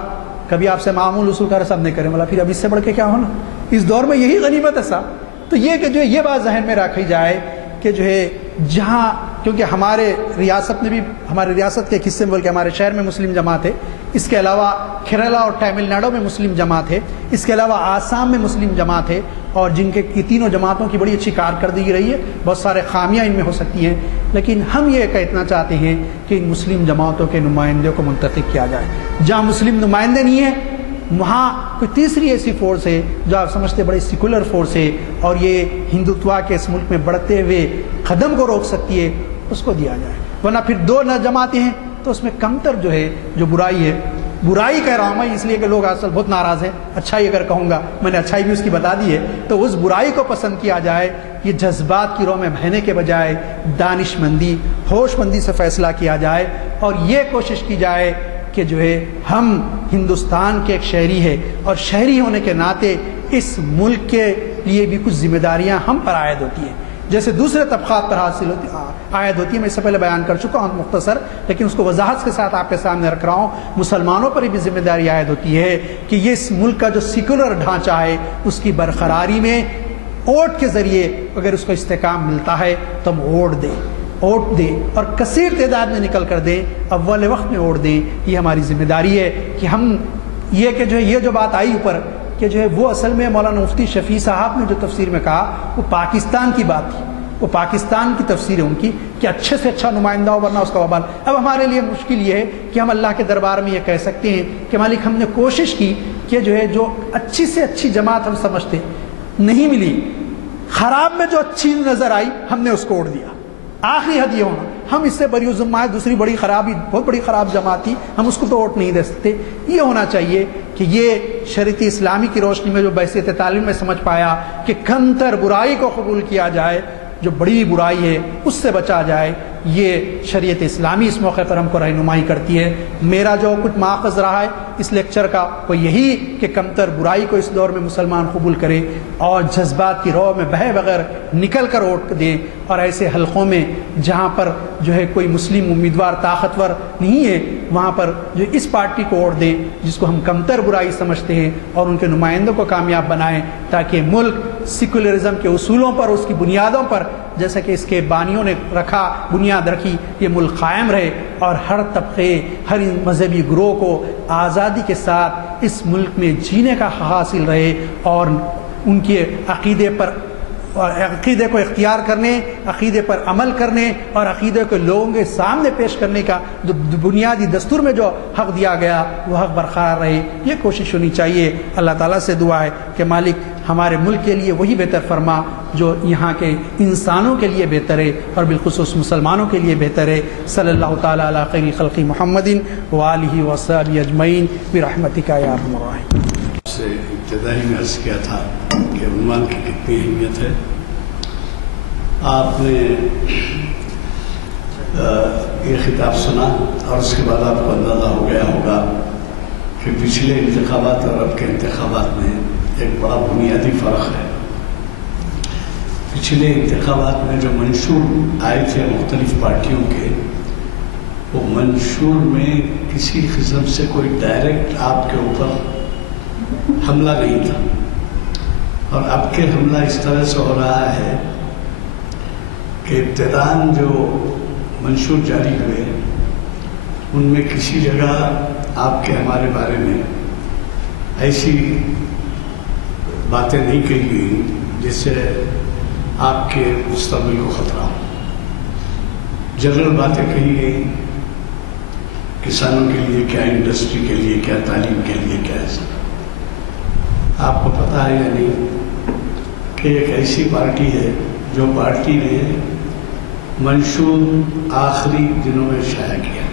کبھی آپ سے معمول وصول کرا, سب نہیں کرے. مطلب پھر اب اس سے بڑھ کے کیا ہونا, اس دور میں یہی غنیمت ہے صاحب. تو یہ کہ جو یہ بات ذہن میں رکھی جائے کہ جو ہے جہاں, کیونکہ ہمارے ریاست میں بھی, ہمارے ریاست کے ایک حصے میں بلکہ ہمارے شہر میں مسلم جماعت ہے, اس کے علاوہ کیرلا اور تمل ناڈو میں مسلم جماعت ہے, اس کے علاوہ آسام میں مسلم جماعت ہے, اور جن کے تینوں جماعتوں کی بڑی اچھی کارکردگی رہی ہے. بہت سارے خامیاں ان میں ہو سکتی ہیں, لیکن ہم یہ کہنا چاہتے ہیں کہ ان مسلم جماعتوں کے نمائندوں کو منتخب کیا جائے. جہاں مسلم نمائندے نہیں ہیں وہاں کوئی تیسری ایسی فورس ہے جو آپ سمجھتے بڑی سیکولر فورس ہے اور یہ ہندوتوا کے اس ملک میں بڑھتے ہوئے قدم کو روک سکتی ہے, اس کو دیا جائے. ورنہ پھر دو جماعتیں ہیں تو اس میں کمتر جو ہے, جو برائی ہے, برائی کہہ رہا ہوں میں اس لیے کہ لوگ آج بہت ناراض ہیں, اچھائی اگر کہوں گا, میں نے اچھائی بھی اس کی بتا دی ہے, تو اس برائی کو پسند کیا جائے. یہ جذبات کی رو میں بہنے کے بجائے دانش مندی, ہوش مندی سے فیصلہ کیا جائے, اور یہ کوشش کی جائے کہ جو ہے ہم ہندوستان کے ایک شہری ہے, اور شہری ہونے کے ناطے اس ملک کے لیے بھی کچھ ذمہ داریاں ہم پر عائد ہوتی ہیں, جیسے دوسرے طبقات پر عائد ہوتی ہے. میں اس سے پہلے بیان کر چکا ہوں مختصر, لیکن اس کو وضاحت کے ساتھ آپ کے سامنے رکھ رہا ہوں. مسلمانوں پر بھی ذمہ داری عائد ہوتی ہے کہ یہ اس ملک کا جو سیکولر ڈھانچہ ہے اس کی برقراری میں ووٹ کے ذریعے اگر اس کو استحکام ملتا ہے تو ہم ووٹ دیں اور کثیر تعداد میں نکل کر دیں, اول وقت میں ووٹ دیں. یہ ہماری ذمہ داری ہے کہ ہم یہ کہ جو ہے یہ جو بات آئی اوپر کہ جو ہے وہ اصل میں مولانا مفتی شفیع صاحب نے جو تفسیر میں کہا وہ پاکستان کی بات تھی, وہ پاکستان کی تفسیر ہے ان کی کہ اچھے سے اچھا نمائندہ ہو ورنہ اس کا وبال. اب ہمارے لیے مشکل یہ ہے کہ ہم اللہ کے دربار میں یہ کہہ سکتے ہیں کہ مالک ہم نے کوشش کی کہ جو ہے جو اچھی سے اچھی جماعت ہم سمجھتے نہیں ملی, خراب میں جو اچھی نظر آئی ہم نے اس کو ووٹ دیا. آخری حد یہ ہونا, ہم اس سے بری ذمہ ہے, دوسری بڑی خرابی, بہت بڑی خراب جماعت تھی, ہم اس کو تو ووٹ نہیں دے سکتے. یہ ہونا چاہیے کہ یہ شریعت اسلامی کی روشنی میں جو بحثیت تعلیم میں سمجھ پایا کہ کمتر برائی کو قبول کیا جائے, جو بڑی برائی ہے اس سے بچا جائے. یہ شریعت اسلامی اس موقع پر ہم کو رہنمائی کرتی ہے. میرا جو کچھ ماخذ رہا ہے اس لیکچر کا وہ یہی کہ کمتر برائی کو اس دور میں مسلمان قبول کرے اور جذبات کی رو میں بہے بغیر نکل کر ووٹ دیں, اور ایسے حلقوں میں جہاں پر جو ہے کوئی مسلم امیدوار طاقتور نہیں ہے وہاں پر جو اس پارٹی کو ووٹ دیں جس کو ہم کمتر برائی سمجھتے ہیں, اور ان کے نمائندوں کو کامیاب بنائیں تاکہ ملک سیکولرزم کے اصولوں پر, اس کی بنیادوں پر, جیسا کہ اس کے بانیوں نے رکھا, بنیاد رکھی, یہ ملک قائم رہے اور ہر طبقے, ہر مذہبی گروہ کو آزادی کے ساتھ اس ملک میں جینے کا حاصل رہے, اور ان کے عقیدے کو اختیار کرنے, عقیدے پر عمل کرنے اور عقیدے کو لوگوں کے سامنے پیش کرنے کا جو بنیادی دستور میں جو حق دیا گیا وہ حق برقرار رہے. یہ کوشش ہونی چاہیے. اللہ تعالیٰ سے دعا ہے کہ مالک ہمارے ملک کے لیے وہی بہتر فرما جو یہاں کے انسانوں کے لیے بہتر ہے اور بالخصوص مسلمانوں کے لیے بہتر ہے. صلی اللہ تعالیٰ علی خیر خلق محمد وآلہ وصحبہ اجمعین برحمتک یا ارحم الراحمین. ابتدا ہی میں عرض کیا تھا کہ عنوان کی کتنی اہمیت ہے. آپ نے یہ خطاب سنا اور اس کے بعد آپ کو اندازہ ہو گیا ہوگا کہ پچھلے انتخابات اور اب کے انتخابات میں ایک بڑا بنیادی فرق ہے. پچھلے انتخابات میں جو منشور آئے تھے مختلف پارٹیوں کے، وہ منشور میں کسی قسم سے کوئی ڈائریکٹ آپ کے اوپر حملہ نہیں تھا، اور اب کے حملہ اس طرح سے ہو رہا ہے کہ ابتداً جو منشور جاری ہوئے ان میں کسی جگہ آپ کے ہمارے بارے میں ایسی باتیں نہیں کہی گئی جس سے آپ کے مستقبل کو خطرہ ہو. جنرل باتیں کہی گئی، کسانوں کے لیے کیا، انڈسٹری کے لیے کیا، تعلیم کے لیے کیا ہے. آپ کو پتہ ہے یا نہیں کہ ایک ایسی پارٹی ہے جو پارٹی نے منشور آخری دنوں میں شائع کیا،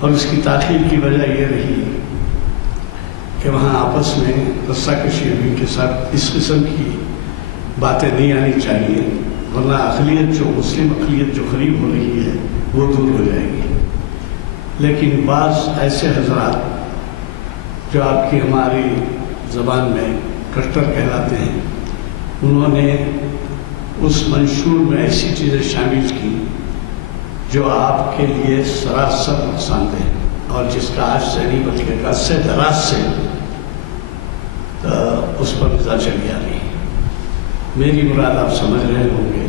اور اس کی تاخیر کی وجہ یہ رہی کہ وہاں آپس میں رسہ کشی ابھی کے ساتھ اس قسم کی باتیں نہیں آنی چاہیے، ورنہ اقلیت جو مسلم اقلیت جو قریب ہو رہی ہے وہ دور ہو جائے گی. لیکن بعض ایسے حضرات جو آپ کی ہماری زبان میں کٹر کہلاتے ہیں، انہوں نے اس منشور میں ایسی چیزیں شامل کی جو آپ کے لیے سراسر نقصان دہ، اور جس کا آج سے نہیں بلکہ عرصے دراز سے اس پر نظر چلی آ رہی ہے. میری مراد آپ سمجھ رہے ہوں گے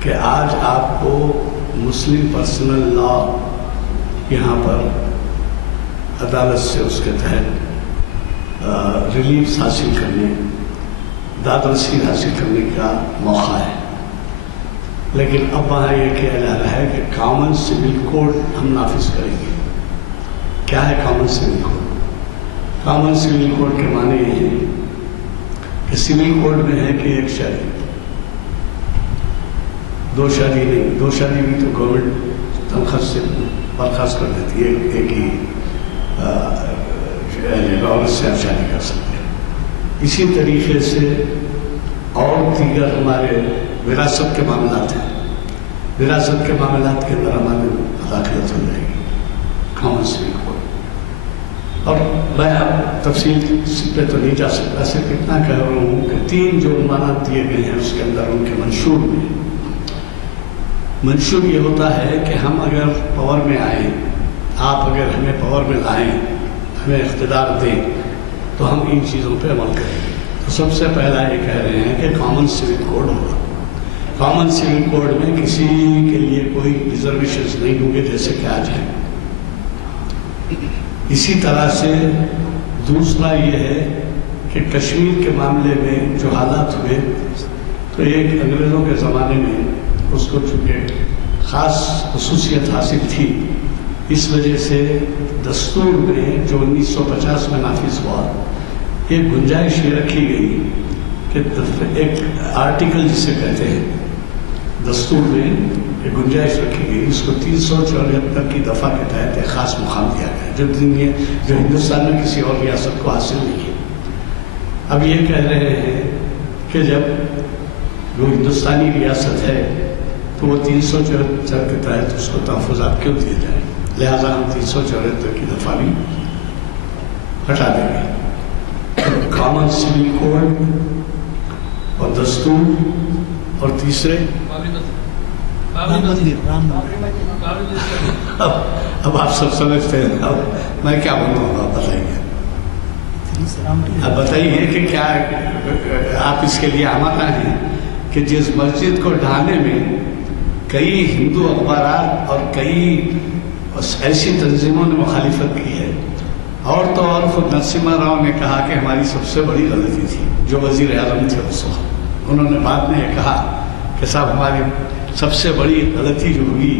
کہ آج آپ کو مسلم پرسنل لا یہاں پر عدالت سے اس کے تحت ریلیف حاصل کرنے، داد رسید حاصل کرنے کا موقع ہے. لیکن اب وہاں یہ کیا جا رہا ہے کہ کامن سول کوڈ ہم نافذ کریں گے. کیا ہے common civil code? Common civil code کے معنی یہ ہے کہ سول کوڈ میں ہے کہ ایک شادی، دو شادی نہیں. دو شادی بھی تو گورنمنٹ تنخواہ سے برخاست کر دیتی ہے، ایک ہی عورت سے آپ شادی کر سکتے ہیں. اسی طریقے سے اور دیگر ہمارے وراثت کے معاملات ہیں، وراثت کے معاملات کے اندر ہمارے مداخلت ہو جائے گی کامن سول کوڈ. اور میں اب تفصیل پہ تو نہیں جا سکتا، صرف اتنا کہہ رہا ہوں کہ 3 جو عنوانات دیے گئے ہیں اس کے اندر ان کے منشور میں، منشور یہ ہوتا ہے کہ ہم اگر پاور میں آئیں، آپ اگر ہمیں پاور میں لائیں، ہمیں اقتدار دیں، تو ہم ان چیزوں پہ عمل کریں گے. تو سب سے پہلا یہ کہہ رہے ہیں کہ کامن سول کوڈ ہوگا. کامن سول کوڈ میں کسی کے لیے کوئی ریزرویشنز نہیں ہوں گے جیسے کہ آج ہے. اسی طرح سے دوسرا یہ ہے کہ کشمیر کے معاملے میں جو حالات ہوئے تو ایک انگریزوں کے زمانے میں اس کو چونکہ خاص خصوصیت حاصل تھی، اس وجہ سے دستور میں جو 1950 میں نافذ ہوا ایک گنجائش یہ رکھی گئی کہ ایک آرٹیکل جسے کہتے ہیں دستور میں ایک گنجائش رکھی گئی، اس کو 374 کی دفعہ کے تحت ایک خاص مقام دیا گیا جو ہندوستان میں کسی اور ریاست کو حاصل نہیں ہے. اب یہ کہہ رہے ہیں کہ جب وہ ہندوستانی ریاست ہے تو وہ 374 کے تحت اس کو تحفظات کیوں دیے جائیں، لہٰذا ہم 374 کی دفعہ بھی ہٹا دیں گے. کامن سول کوڈ اور دستور، اور تیسرے اب آپ سب سمجھتے ہیں. اب میں کیا بولوں گا، بتائیے. اب بتائیے کہ کیا آپ اس کے لیے آمادہ ہیں کہ جس مسجد کو ڈھانے میں کئی ہندو اخبارات اور کئی ایسی تنظیموں نے مخالفت کی ہے، اور تو اور خود نرسمہا راؤ نے کہا کہ ہماری سب سے بڑی غلطی تھی، جو وزیر اعظم تھے اس وقت، انہوں نے بعد میں یہ کہا کہ صاحب ہماری سب سے بڑی غلطی جو ہوئی،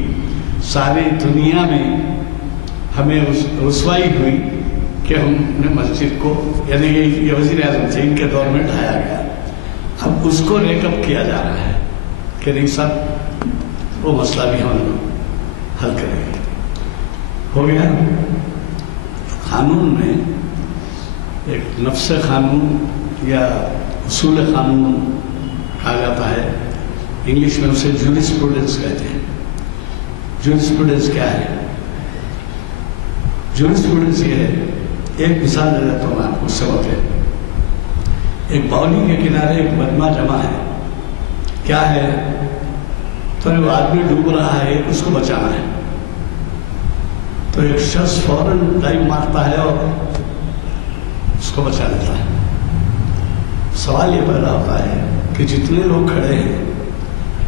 ساری دنیا میں ہمیں رسوائی ہوئی کہ ہم نے مسجد کو، یعنی یہ وزیر اعظم تھے، ان کے دور میں ڈھایا گیا. اب اس کو ریک اپ کیا جا رہا ہے کہ نہیں صاحب وہ مسئلہ بھی ہم حل کریں گے. ہو گیا. قانون میں ایک نفس قانون یا اصول قانون کہا جاتا ہے، انگلش میں اسے جورسپروڈنس کہتے ہیں۔ جورسپروڈنس کیا ہے؟ جورسپروڈنس یہ ہے، ایک مثال دے دیتا ہوں آپ کو اس سے ہوتے ہیں۔ ایک باؤلی کے کنارے ایک مجمع جمع ہے، کیا ہے؟ تو وہ آدمی ڈوب رہا ہے، اس کو بچانا ہے، تو ایک شخص فوراً ڈائیو مارتا ہے اور اس کو بچا لیتا ہے۔ سوال یہ پیدا ہوتا ہے کہ جتنے لوگ کھڑے ہیں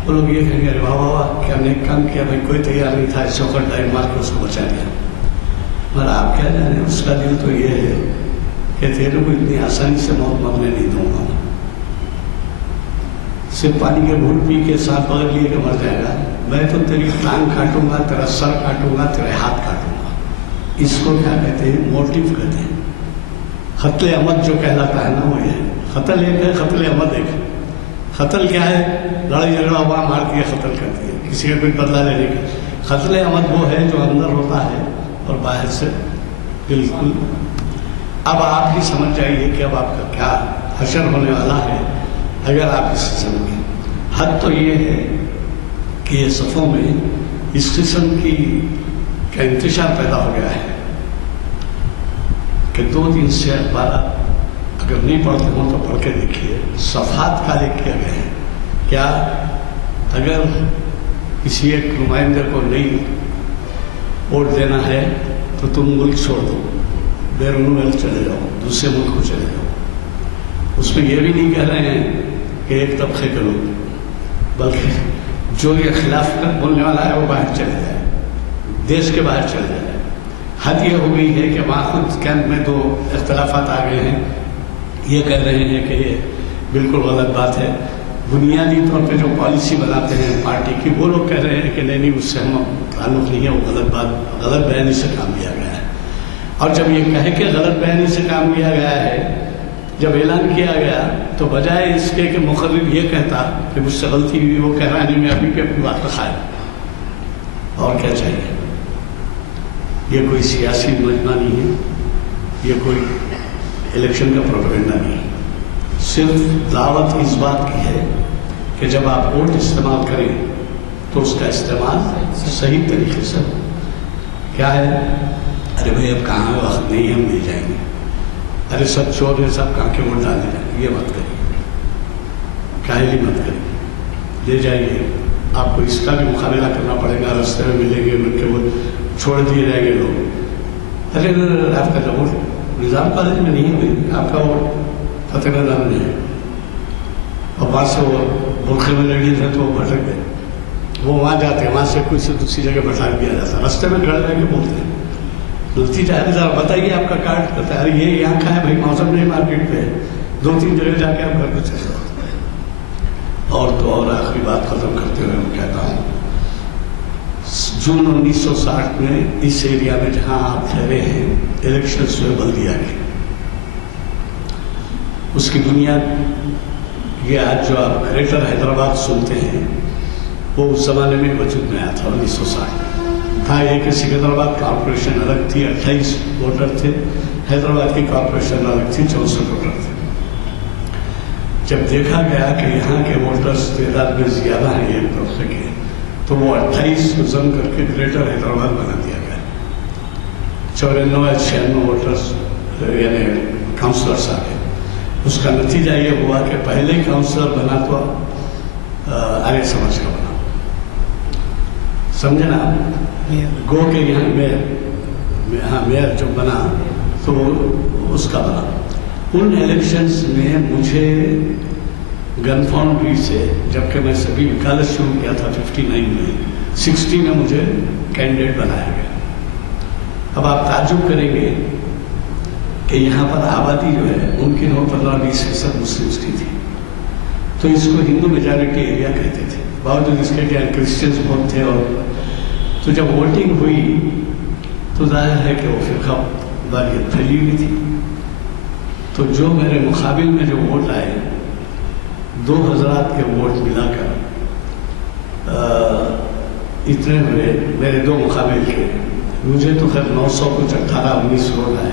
وہ لوگ یہ کہیں گے، واہ واہ واہ کیا نیک کام کیا بھائی، کوئی تیار نہیں تھا، اس وقت ڈائیو مار کے اس کو بچا لیا۔ مگر آپ کیا جانیں اس کا دل تو یہ ہے کہ تیرے کو اتنی آسانی سے موت مرنے نہیں دوں گا، صرف پانی کے گھونٹ پی کے ساتھ پکڑ لیے کہ مر جائے گا، میں تو تیری ٹانگ کاٹوں گا، تیرا سر کاٹوں گا، تیرے ہاتھ کاٹوں گا۔ اس کو کیا کہتے ہیں؟ موٹیو کہتے ہیں۔ قتل عمد جو کہلاتا ہے نا وہ یہ ہے۔ قتل ایک ہے، قتل عمد ایک ہے۔ قتل کیا ہے؟ لڑائی جھگڑا ہوا، مار دیا، قتل کر دیا، کسی کا کوئی بدلہ لینے کا۔ قتل عمد وہ ہے جو اندر ہوتا ہے اور باہر سے بالکل۔ اب آپ بھی سمجھ جائیے کہ اب آپ کا کیا حشر ہونے والا ہے اگر آپ اسے سمجھیں۔ حد تو یہ ہے کہ یہ صفوں میں اس قسم کی کا انتشار پیدا ہو گیا ہے کہ 2-3 سے اخبارات اگر نہیں پڑھتے ہوں تو پڑھ کے دیکھیے، صفحات خالی کیا گئے ہیں۔ کیا؟ اگر کسی ایک نمائندے کو نہیں ووٹ دینا ہے تو تم ملک چھوڑ دو، بیرون ملک چلے جاؤ، دوسرے ملک کو چلے جاؤ۔ اس میں یہ بھی نہیں کہہ رہے ہیں کہ ایک طبقے کے لوگ، بلکہ جو یہ خلاف بولنے والا ہے وہ باہر چلے جائے، دیش کے باہر چلے جائے۔ حد یہ ہو گئی ہے کہ وہاں خود کیمپ میں 2 اختلافات آ گئے ہیں، یہ کہہ رہے ہیں کہ یہ بالکل غلط بات ہے۔ بنیادی طور پہ جو پالیسی بناتے ہیں پارٹی کی، وہ لوگ کہہ رہے ہیں کہ نہیں اس سے ہم تعلق نہیں ہے، وہ غلط بات، غلط بیانی سے کام لیا گیا ہے۔ اور جب یہ کہے کہ غلط بیانی سے کام لیا گیا ہے، جب اعلان کیا گیا تو بجائے اس کے کہ مقرر یہ کہتا کہ مجھ سے غلطی ہوئی، وہ کہہ رہا ہے میں ابھی بھی اپنی بات رکھا ہے۔ اور کیا چاہیے؟ یہ کوئی سیاسی مجمع نہیں ہے، یہ کوئی الیکشن کا پروپیگنڈا نہیں ہے، صرف دعوت اس بات کی ہے کہ جب آپ ووٹ استعمال کریں تو اس کا استعمال صحیح طریقے سے۔ کیا ہے؟ ارے بھائی اب کہاں وقت نہیں، ہم نہیں جائیں گے، ارے سب چور ہیں، سب کہاں کے ووٹ ڈالے جائیں، یہ مت کریے، کاہلی مت کریے، لے جائیے۔ آپ کو اس کا بھی مقابلہ کرنا پڑے گا، راستے میں ملیں گے ان کے ووٹ چھوڑ دیے جائیں گے لوگ۔ ارے آپ کا ووٹ نظام کالج میں نہیں ہوئی، آپ کا ووٹ فتح میدان میں ہے، اور وہاں سے وہ برقعے میں لیڈیز ہیں تو وہ بھٹک گئے، وہ وہاں جاتے ہیں، وہاں سے کوئی سے دوسری جگہ بٹھا دیا جاتا ہے، راستے میں کھڑے رہ کے بولتے ہیں غلطی چاہے ذرا بتائیے آپ کا کارڈ کرتا ہے، ارے یہ یہاں کا ہے بھائی، موسم نہیں مارکیٹ پہ 2-3 جگہ جا کے آپ کر کے چلے جاتے ہیں۔ اور تو اور آخری بات ختم کرتے ہوئے میں کہتا ہوں، جون 1960 میں اس ایریا میں جہاں آپ ٹھہرے ہیں الیکشنز ہوئے بلدیہ کے، اس کی بنیاد یہ آج جو آپ گریٹر حیدرآباد سنتے ہیں وہ اس زمانے میں وجود میں آیا تھا 1960 تھا۔ یہ کہ سکندرآباد کارپوریشن الگ تھی، 28 ووٹر تھے، حیدرآباد کی کارپوریشن الگ تھی، 64 ووٹر تھے۔ جب دیکھا گیا کہ یہاں کے ووٹرز تعداد میں زیادہ ہیں ایک طرف کے، تو وہ 28 کو ضم کر کے گریٹر حیدرآباد بنا دیا گیا۔ 94 یا 96 ووٹرز یعنی کاؤنسلرس آ گئے۔ اس کا نتیجہ یہ ہوا کہ پہلے کاؤنسلر بنا تو آرے سماج کا بنا، سمجھے نا؟ گو کہ یہاں میئر جو بنا تو اس کا بنا۔ ان الیکشنز میں مجھے گن فاؤنڈری سے، جبکہ میں سبھی وکالت شروع کیا تھا 59 میں، 60 میں مجھے کینڈیڈیٹ بنایا گیا۔ اب آپ تعجب کریں گے کہ یہاں پر آبادی جو ہے ان کی 15-20% مسلمس کی تھی، تو اس کو ہندو میجارٹی ایریا کہتے تھے، باوجود اس کے کہ کرسچنز بہت تھے۔ اور تو جب ووٹنگ ہوئی تو ظاہر ہے کہ وہ فرقہ واریت پھیلی ہوئی تھی، تو جو میرے مقابل میں جو ووٹ آئے 2 حضرات کے ووٹ ملا کر اتنے ہوئے میرے 2 مقابل کے، مجھے تو خیر 900 کچھ 18-19 ووٹ آئے،